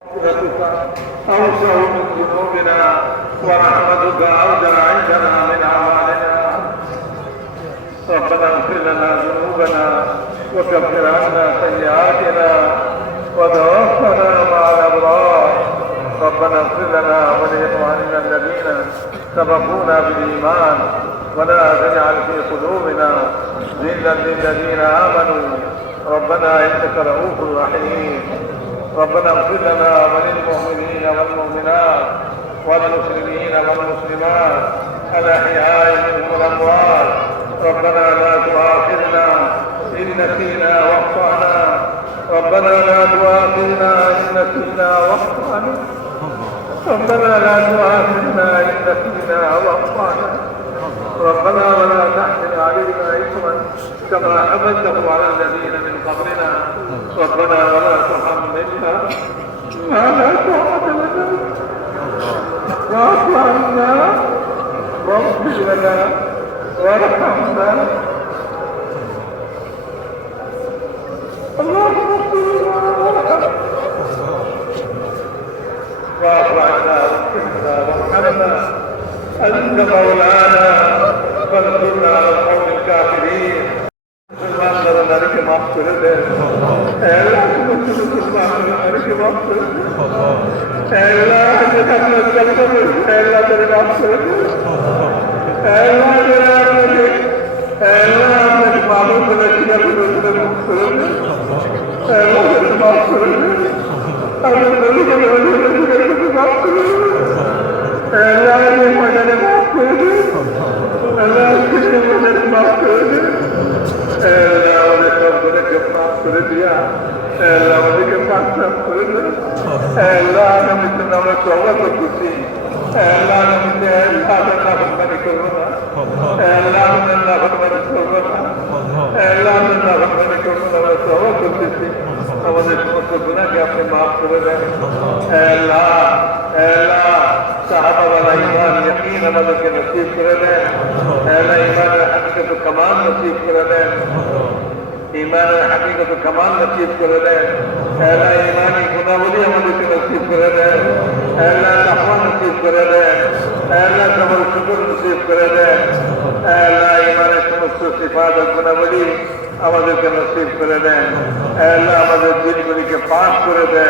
مغفرتك أوسع من ذنوبنا ورحمتك أرجى عندنا من أعمالنا. ربنا اغفر لنا ذنوبنا وكفر عنا سيئاتنا وتوفنا مع الأبرار. ربنا اغفر لنا ولإخواننا الذين سبقونا بالإيمان ولا تجعل في قلوبنا غلا للذين آمنوا ربنا إنك رؤوف رحيم. ربنا اغفر لنا وللمؤمنين والمؤمنات والمسلمين والمسلمات الأحياء منهم والأموات. ربنا لا تؤاخذنا إن نسينا واخطأنا. ربنا لا تؤاخذنا إن نسينا واخطأنا. ربنا لا تؤاخذنا إن نسينا واخطأنا. ربنا ولا تحمل علينا إثما كما حملته على الذين من قبلنا. ربنا ولا تحملنا ما لا طاقة لنا واعف عنا واغفر لنا وارحمنا. اللهم اغفر لنا وارحمنا واعف عنا واغفر لنا وارحمنا. أنت مولانا فانصرنا على القوم الكافرين. مسلمانların ki mahsulü de Allah Müslümanların ki mahsulü Allah cennetine kalkıyor. Allah seni mahsulü Allah cennetine Allah seni mahsulü cennetine mahsulü Allah seni mahsulü Allah'ın seni mahsulü Allah'ın madene mahsulü Allah'ın seni mahsulü Allah uन्हें सबने के पास कर दिया. Allah उन्हीं के पास सब कर दिया. Allah ने मुझे नाम चौवा तो खुशी. Allah ने मुझे Allah ने ना भटकाने को बोला. Allah ने ना भटकाने को बोला. Allah ने ना भटकाने को बोला. चौवा तो खुशी. हमारे समस्त गुनाह के अपने माफ कर दे. Allah Allah साहबा वाला ईमान यकीन हमारे के नसीब कर दे. Allah ईमान हकीकत तो कमाल नसीब कर दे. ईमान हकीकत कमाल नसीब कर दे. अल्लाह ईमानी गुनाहवली हमारे नसीब कर दे. अल्लाह तक़वा नसीब कर दे. अल्लाह सब्र शुक्र नसीब कर दे. अल्लाह ईमान समस्त सिफात गुनाहवली हमारे नसीब कर दे. अल्लाह हमारे दिल के पास कर दे.